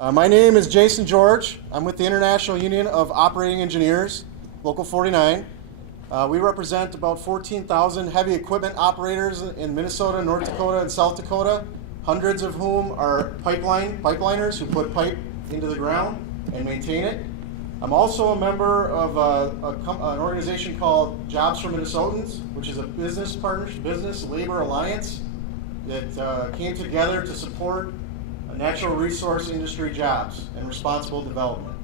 My name is Jason George. I'm with the International Union of Operating Engineers, Local 49. We represent about 14,000 heavy equipment operators in Minnesota, North Dakota, and South Dakota, hundreds of whom are pipeliners who put pipe into the ground and maintain it. I'm also a member of an organization called Jobs for Minnesotans, which is a business partnership, business labor alliance that came together to support natural resource industry jobs and responsible development.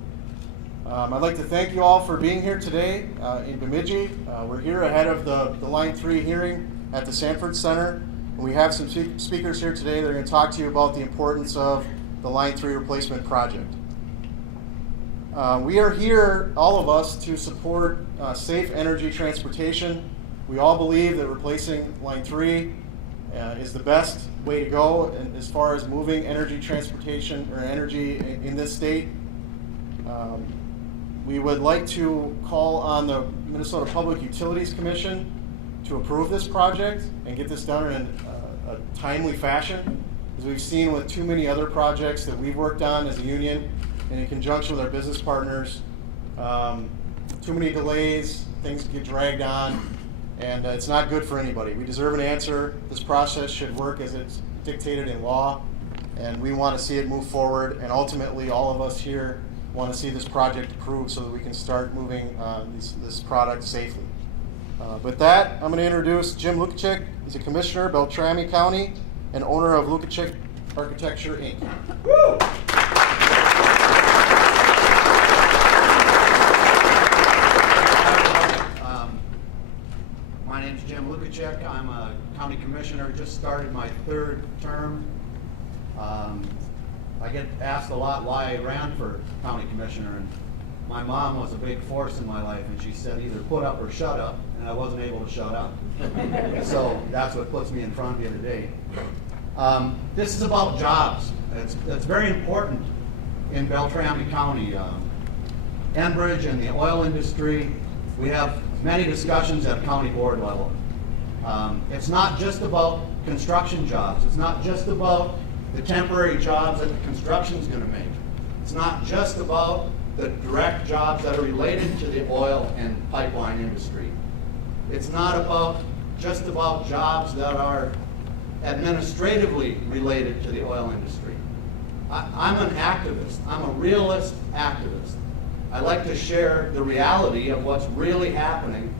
I'd like to thank you all for being here today in Bemidji. We're here ahead of the Line 3 hearing at the Sanford Center. And we have some speakers here today that are going to talk to you about the importance of the Line 3 replacement project. We are here, all of us, to support safe energy transportation. We all believe that replacing Line 3 is the best way to go as far as moving energy transportation or energy in this state. We would like to call on the Minnesota Public Utilities Commission to approve this project and get this done in a timely fashion, as we've seen with too many other projects that we've worked on as a union and in conjunction with our business partners. Too many delays, things get dragged on, and it's not good for anybody. We deserve an answer. This process should work as it's dictated in law, and we want to see it move forward, and ultimately all of us here want to see this project approved so that we can start moving this product safely. With that, I'm going to introduce Jim Lukacek. He's a commissioner, Beltrami County, and owner of Lukacek Architecture, Inc. Woo! My name's Jim Lukacek. I'm a county commissioner, just started my third term. I get asked a lot why I ran for county commissioner, and my mom was a big force in my life, and she said either put up or shut up, and I wasn't able to shut up. So that's what puts me in front of you today. This is about jobs. It's very important in Beltrami County. Enbridge and the oil industry, we have many discussions at county board level. It's not just about construction jobs. It's not just about the temporary jobs that the construction's going to make. It's not just about the direct jobs that are related to the oil and pipeline industry. It's not just about jobs that are administratively related to the oil industry. I'm an activist. I'm a realist activist. I like to share the reality of what's really happening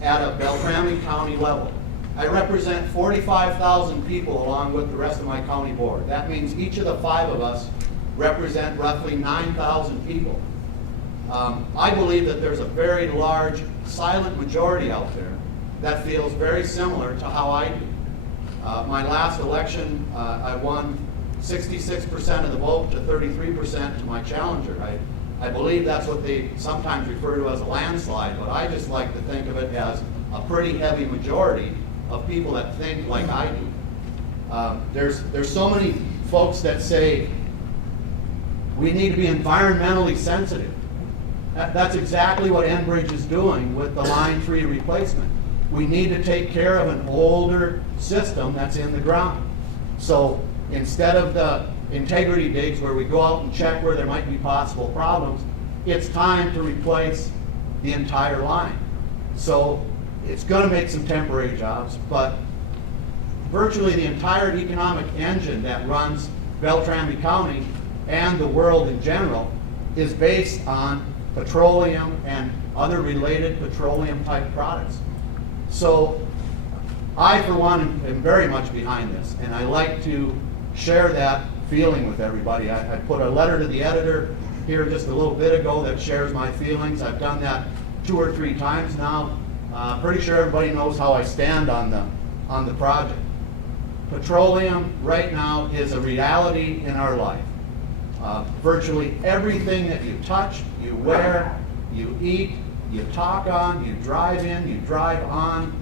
at a Beltrami County level. I represent 45,000 people along with the rest of my county board. That means each of the five of us represent roughly 9,000 people. I believe that there's a very large silent majority out there that feels very similar to how I do. My last election, I won 66% of the vote to 33% to my challenger. I believe that's what they sometimes refer to as a landslide, but I just like to think of it as a pretty heavy majority of people that think like I do. There's so many folks that say we need to be environmentally sensitive. That's exactly what Enbridge is doing with the Line 3 replacement. We need to take care of an older system that's in the ground. So instead of the integrity digs where we go out and check where there might be possible problems, it's time to replace the entire line. So it's going to make some temporary jobs, but virtually the entire economic engine that runs Beltrami County and the world in general is based on petroleum and other related petroleum type products. So I, for one, am very much behind this, and I like to share that feeling with everybody. I put a letter to the editor here just a little bit ago that shares my feelings. I've done that 2 or 3 times now. Pretty sure everybody knows how I stand on the project. Petroleum right now is a reality in our life. Virtually everything that you touch, you wear, you eat, you talk on, you drive in, you drive on,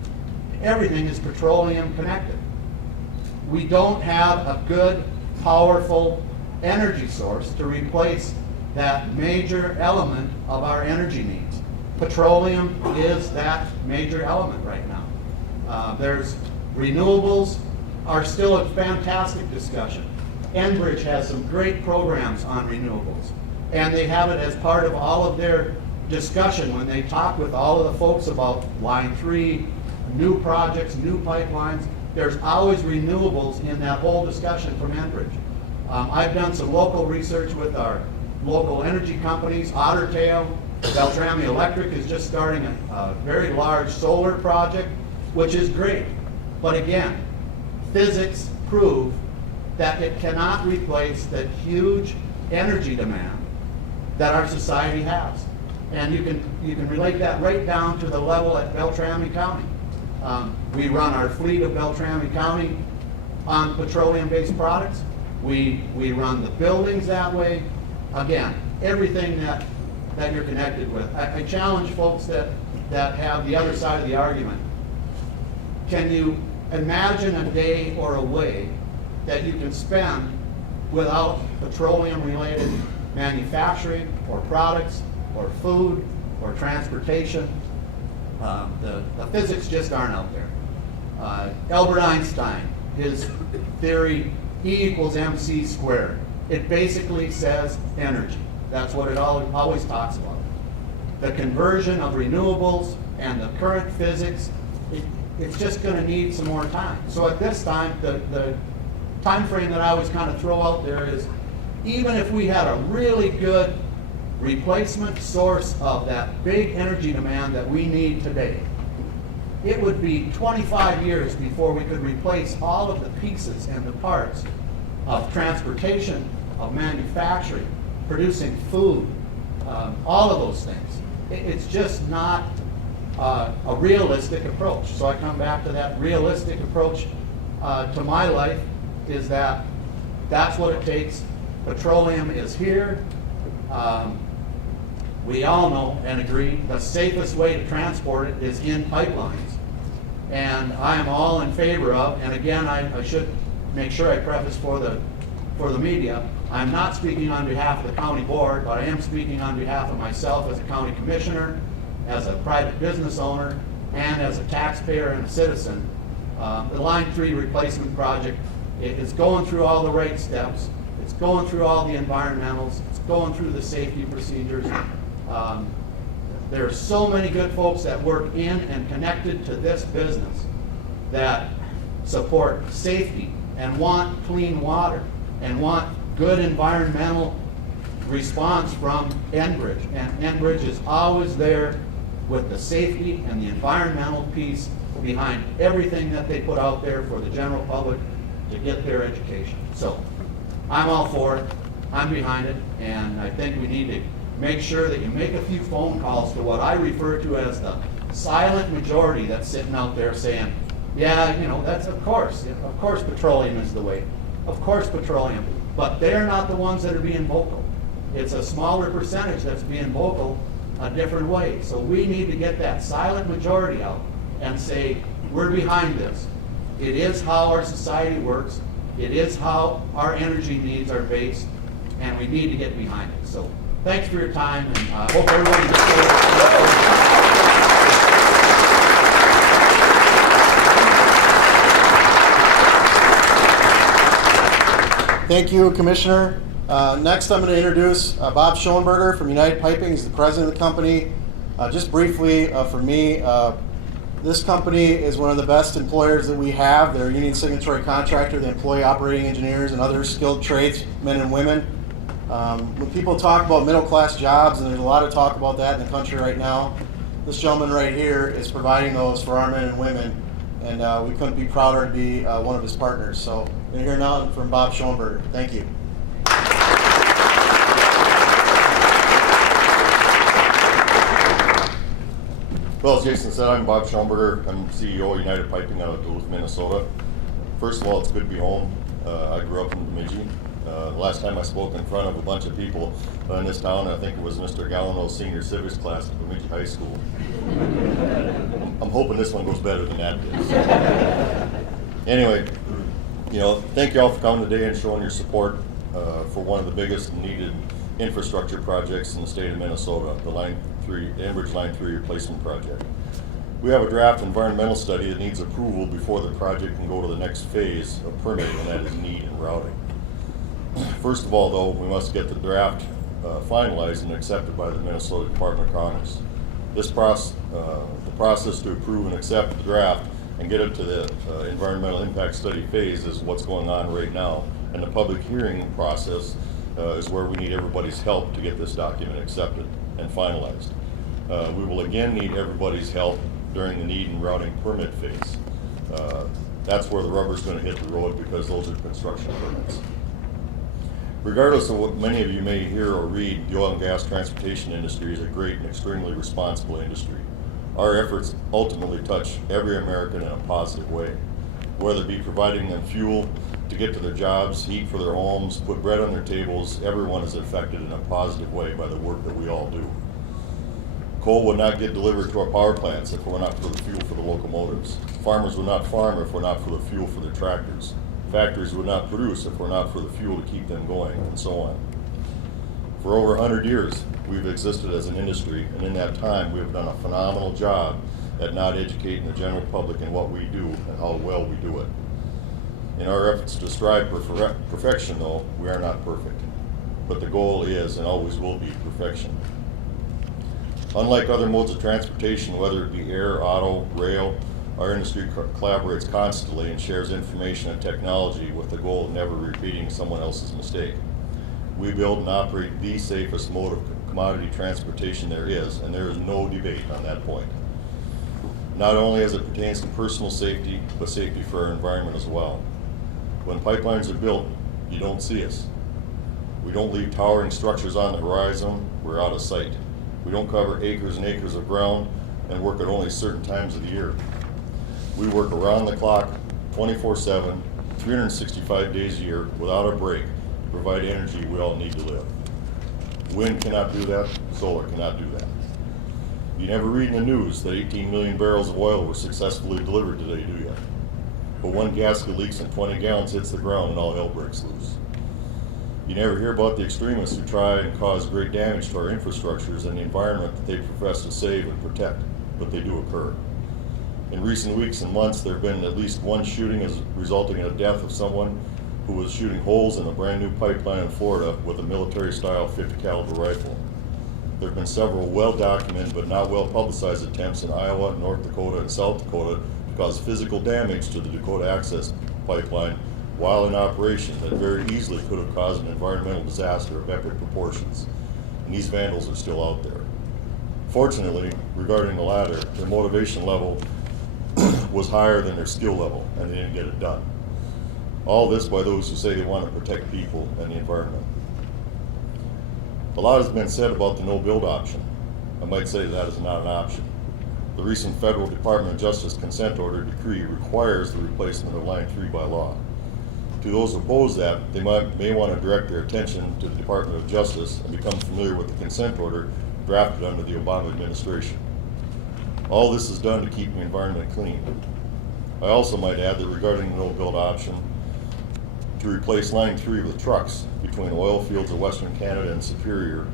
everything is petroleum connected. We don't have a good, powerful energy source to replace that major element of our energy needs. Petroleum is that major element right now. There's renewables are still a fantastic discussion. Enbridge has some great programs on renewables. And they have it as part of all of their discussion when they talk with all of the folks about Line 3, new projects, new pipelines. There's always renewables in that whole discussion from Enbridge. I've done some local research with our local energy companies. Otter Tail, Beltrami Electric is just starting a very large solar project, which is great. But again, physics prove that it cannot replace that huge energy demand that our society has. And you can relate that right down to the level at Beltrami County. We run our fleet of Beltrami County on petroleum-based products. We run the buildings that way. Again, everything that you're connected with. I challenge folks that have the other side of the argument. Can you imagine a day or a way that you can spend without petroleum-related manufacturing or products or food or transportation? The physics just aren't out there. Albert Einstein, his theory, E equals mc squared. It basically says energy. That's what it always talks about. The conversion of renewables and the current physics, it's just going to need some more time. So at this time, the time frame that I always kind of throw out there is, even if we had a really good replacement source of that big energy demand that we need today, it would be 25 years before we could replace all of the pieces and the parts of transportation, of manufacturing, producing food, all of those things. It's just not a realistic approach. So I come back to that realistic approach to my life, is that's what it takes. Petroleum is here. We all know and agree the safest way to transport it is in pipelines. And I am all in favor of, and again, I should make sure I preface for the media, I'm not speaking on behalf of the county board, but I am speaking on behalf of myself as a county commissioner, as a private business owner, and as a taxpayer and a citizen. The Line 3 replacement project is going through all the right steps. It's going through all the environmentals. It's going through the safety procedures. There are so many good folks that work in and connected to this business that support safety and want clean water and want good environmental response from Enbridge. And Enbridge is always there with the safety and the environmental piece behind everything that they put out there for the general public to get their education. So I'm all for it. I'm behind it. And I think we need to make sure that you make a few phone calls to what I refer to as the silent majority that's sitting out there saying, yeah, you know, that's of course petroleum is the way. Of course petroleum. But they're not the ones that are being vocal. It's a smaller percentage that's being vocal a different way. So we need to get that silent majority out and say, we're behind this. It is how our society works. It is how our energy needs are based, and we need to get behind it. So thanks for your time, and I hope everybody gets Thank you, Commissioner. Next, I'm going to introduce Bob Schoenberger from United Piping. He's the president of the company. Just briefly, for me, this company is one of the best employers that we have. They're a union signatory contractor. They employ operating engineers and other skilled trades, men and women. When people talk about middle-class jobs, and there's a lot of talk about that in the country right now, this gentleman right here is providing those for our men and women, and we couldn't be prouder to be one of his partners. So you're here now from Bob Schoenberger. Thank you. Well, as Jason said, I'm Bob Schoenberger. I'm CEO of United Piping out of Duluth, Minnesota. First of all, it's good to be home. I grew up in Bemidji. The last time I spoke in front of a bunch of people in this town, I think it was Mr. Gallino's senior civics class at Bemidji High School. I'm hoping this one goes better than that did. Anyway, thank you all for coming today and showing your support for one of the biggest needed infrastructure projects in the state of Minnesota, the Enbridge Line 3 replacement project. We have a draft environmental study that needs approval before the project can go to the next phase of permitting, and that is need and routing. First of all, though, we must get the draft finalized and accepted by the Minnesota Department of Commerce. The process to approve and accept the draft and get it to the environmental impact study phase is what's going on right now. And the public hearing process is where we need everybody's help to get this document accepted and finalized. We will again need everybody's help during the need and routing permit phase. That's where the rubber's going to hit the road, because those are construction permits. Regardless of what many of you may hear or read, the oil and gas transportation industry is a great and extremely responsible industry. Our efforts ultimately touch every American in a positive way, whether it be providing them fuel to get to their jobs, heat for their homes, put bread on their tables. Everyone is affected in a positive way by the work that we all do. Coal would not get delivered to our power plants if we're not for the fuel for the locomotives. Farmers would not farm if we're not for the fuel for their tractors. Factories would not produce if we're not for the fuel to keep them going, and so on. For over 100 years, we've existed as an industry, and in that time, we have done a phenomenal job at not educating the general public in what we do and how well we do it. In our efforts to strive for perfection, though, we are not perfect. But the goal is and always will be perfection. Unlike other modes of transportation, whether it be air, auto, rail, our industry collaborates constantly and shares information and technology with the goal of never repeating someone else's mistake. We build and operate the safest mode of commodity transportation there is, and there is no debate on that point. Not only as it pertains to personal safety, but safety for our environment as well. When pipelines are built, you don't see us. We don't leave towering structures on the horizon, we're out of sight. We don't cover acres and acres of ground and work at only certain times of the year. We work around the clock, 24/7, 365 days a year, without a break, to provide energy we all need to live. Wind cannot do that, solar cannot do that. You never read in the news that 18 million barrels of oil were successfully delivered today, do you? But one gasket leaks and 20 gallons hits the ground and all hell breaks loose. You never hear about the extremists who try and cause great damage to our infrastructures and the environment that they profess to save and protect, but they do occur. In recent weeks and months, there have been at least one shooting resulting in the death of someone who was shooting holes in a brand new pipeline in Florida with a military-style 50 caliber rifle. There have been several well-documented but not well-publicized attempts in Iowa, North Dakota, and South Dakota to cause physical damage to the Dakota Access Pipeline while in operation that very easily could have caused an environmental disaster of epic proportions. And these vandals are still out there. Fortunately, regarding the latter, their motivation level was higher than their skill level, and they didn't get it done. All this by those who say they want to protect people and the environment. A lot has been said about the no-build option. I might say that is not an option. The recent Federal Department of Justice consent order decree requires the replacement of Line 3 by law. To those who oppose that, they may want to direct their attention to the Department of Justice and become familiar with the consent order drafted under the Obama administration. All this is done to keep the environment clean. I also might add that regarding the no-build option, to replace Line 3 with trucks between oil fields of Western Canada and Superior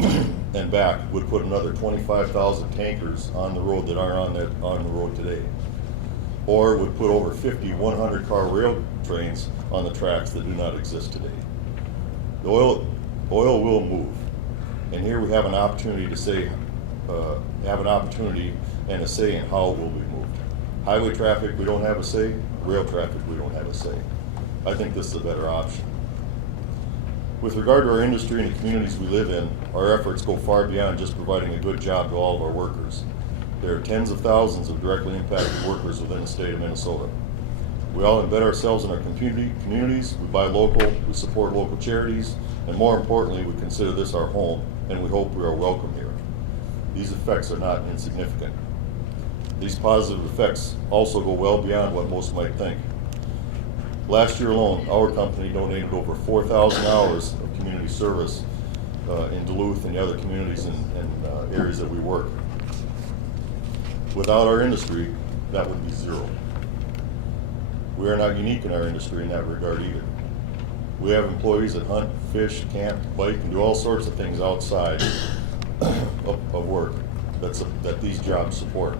and back would put another 25,000 tankers on the road that aren't on the road today. Or would put over 50 100-car rail trains on the tracks that do not exist today. The oil will move, and here we have an opportunity to say, and a say in how it will be moved. Highway traffic, we don't have a say. Rail traffic, we don't have a say. I think this is a better option. With regard to our industry and the communities we live in, our efforts go far beyond just providing a good job to all of our workers. There are tens of thousands of directly impacted workers within the state of Minnesota. We all embed ourselves in our communities, we buy local, we support local charities, and more importantly, we consider this our home, and we hope we are welcome here. These effects are not insignificant. These positive effects also go well beyond what most might think. Last year alone, our company donated over 4,000 hours of community service in Duluth and the other communities and areas that we work. Without our industry, that would be zero. We are not unique in our industry in that regard either. We have employees that hunt, fish, camp, bike, and do all sorts of things outside of work that these jobs support.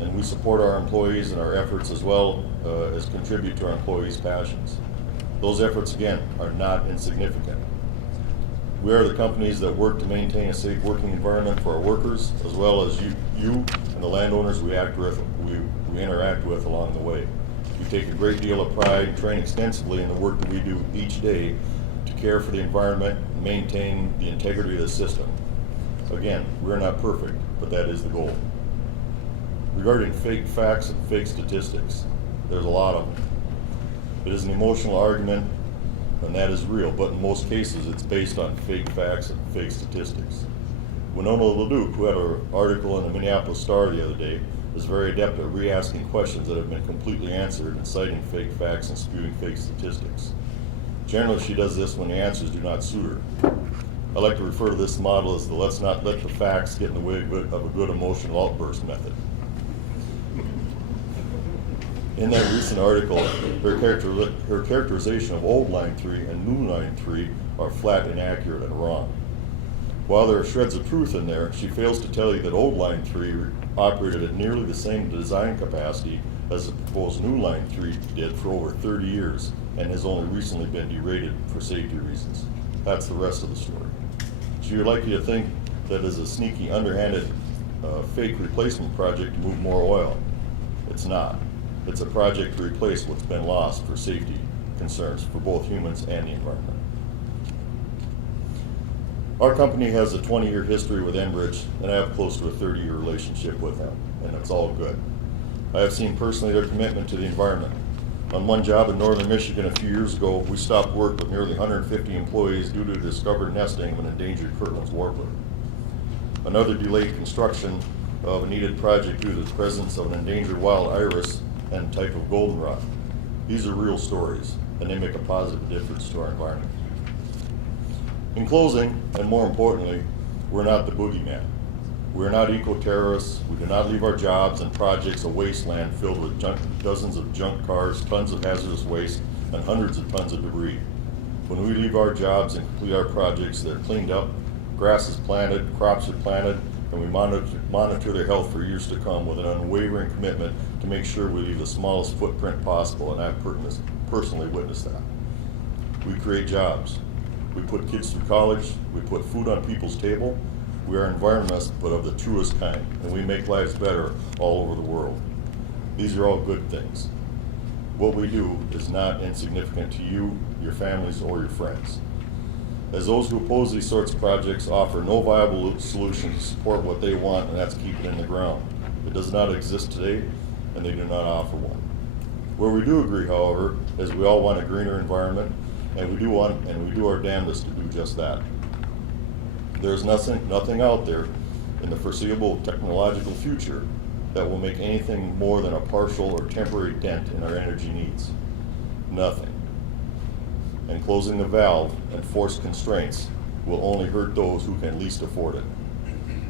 And we support our employees and our efforts as well as contribute to our employees' passions. Those efforts, again, are not insignificant. We are the companies that work to maintain a safe working environment for our workers, as well as you and the landowners we interact with along the way. We take a great deal of pride and train extensively in the work that we do each day to care for the environment and maintain the integrity of the system. Again, we're not perfect, but that is the goal. Regarding fake facts and fake statistics, there's a lot of them. It is an emotional argument, and that is real, but in most cases it's based on fake facts and fake statistics. Winona LeDuc, who had an article in the Minneapolis Star the other day, is very adept at re-asking questions that have been completely answered and citing fake facts and spewing fake statistics. Generally, she does this when the answers do not suit her. I like to refer to this model as the let's not let the facts get in the way of a good emotional outburst method. In that recent article, her characterization of old Line 3 and new Line 3 are flat inaccurate and wrong. While there are shreds of truth in there, she fails to tell you that old Line 3 operated at nearly the same design capacity as the proposed new Line 3 did for over 30 years and has only recently been derated for safety reasons. That's the rest of the story. She would like you to think that is a sneaky, underhanded, fake replacement project to move more oil. It's not. It's a project to replace what's been lost for safety concerns for both humans and the environment. Our company has a 20-year history with Enbridge, and I have close to a 30-year relationship with them, and it's all good. I have seen personally their commitment to the environment. On one job in northern Michigan a few years ago, we stopped work with nearly 150 employees due to discovered nesting of an endangered Kirtland's warbler. Another delayed construction of a needed project due to the presence of an endangered wild iris and type of goldenrod. These are real stories, and they make a positive difference to our environment. In closing, and more importantly, we're not the boogeyman. We're not eco-terrorists. We do not leave our jobs and projects a wasteland filled with dozens of junk cars, tons of hazardous waste, and hundreds of tons of debris. When we leave our jobs and complete our projects, they're cleaned up, grass is planted, crops are planted, and we monitor their health for years to come with an unwavering commitment to make sure we leave the smallest footprint possible, and I've personally witnessed that. We create jobs. We put kids through college. We put food on people's table. We are environmentalists, but of the truest kind, and we make lives better all over the world. These are all good things. What we do is not insignificant to you, your families, or your friends. As those who oppose these sorts of projects offer no viable solution to support what they want, and that's keep it in the ground. It does not exist today, and they do not offer one. Where we do agree, however, is we all want a greener environment, and we do our damnedest to do just that. There's nothing out there in the foreseeable technological future that will make anything more than a partial or temporary dent in our energy needs. Nothing. And closing the valve and forced constraints will only hurt those who can least afford it.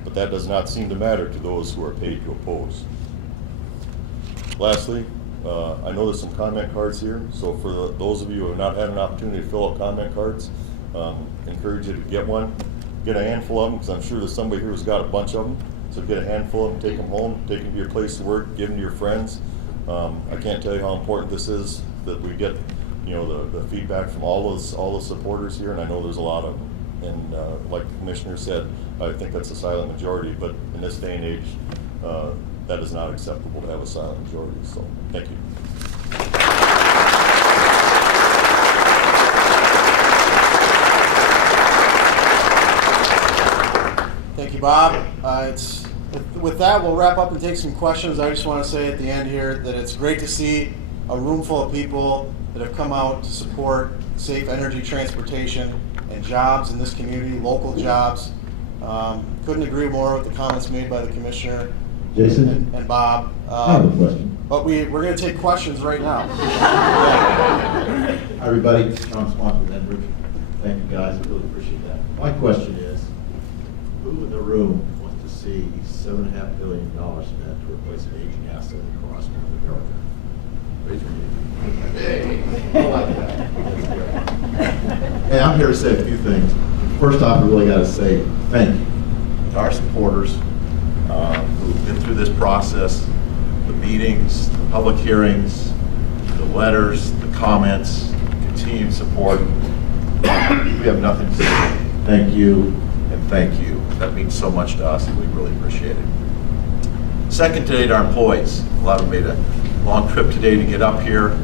But that does not seem to matter to those who are paid to oppose. Lastly, I know there's some comment cards here, so for those of you who have not had an opportunity to fill out comment cards, encourage you to get one. Get a handful of them, because I'm sure there's somebody here who's got a bunch of them. So get a handful of them, take them home, take them to your place of work, give them to your friends. I can't tell you how important this is that we get, the feedback from all the supporters here, and I know there's a lot of them. And like the commissioner said, I think that's a silent majority, but in this day and age, that is not acceptable to have a silent majority. So thank you. Thank you, Bob. With that, we'll wrap up and take some questions. I just want to say at the end here that it's great to see a room full of people that have come out to support safe energy transportation and jobs in this community, local jobs. Couldn't agree more with the comments made by the commissioner, Jason, and Bob. I have a question. But we're going to take questions right now. Hi, everybody. Tom Swanson, Enbridge. Thank you, guys. I really appreciate that. My question is, who in the room wants to see $7.5 billion spent to replace an aging asset across North America? Raise your hand. I like that. That's great. Hey, I'm here to say a few things. First off, I really got to say thank you to our supporters who've been through this process, the meetings, the public hearings, the letters, the comments, continue continued support. We have nothing to say. Thank you and thank you. That means so much to us and we really appreciate it. Second, today to our employees. A lot of them made a long trip today to get up here.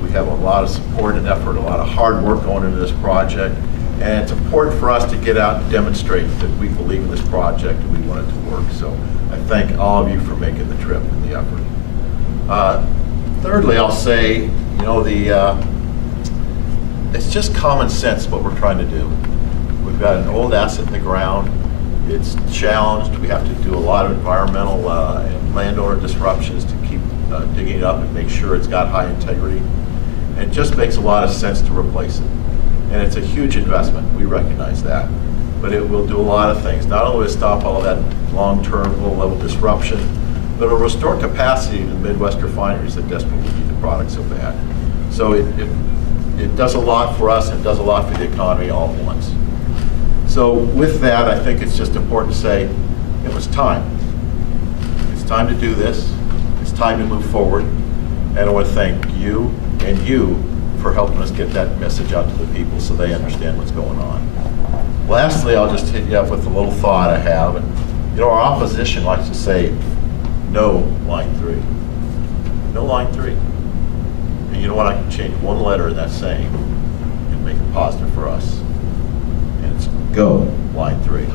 We have a lot of support and effort, a lot of hard work going into this project. And it's important for us to get out and demonstrate that we believe in this project and we want it to work. So I thank all of you for making the trip and the effort. Thirdly, I'll say, you know, it's just common sense what we're trying to do. We've got an old asset in the ground. It's challenged. We have to do a lot of environmental and landowner disruptions to keep digging it up and make sure it's got high integrity. And it just makes a lot of sense to replace it. And it's a huge investment. We recognize that. But it will do a lot of things. Not only will it stop all of that long-term, low-level disruption, but it will restore capacity to the Midwest refineries that desperately need the product so bad. So it does a lot for us and does a lot for the economy all at once. So with that, I think it's just important to say it was time. It's time to do this. It's time to move forward. And I want to thank you and you for helping us get that message out to the people so they understand what's going on. Lastly, I'll just hit you up with a little thought I have. And, you know, our opposition likes to say, no line 3. No line 3. And you know what? I can change one letter in that saying and make it positive for us. And it's go line 3.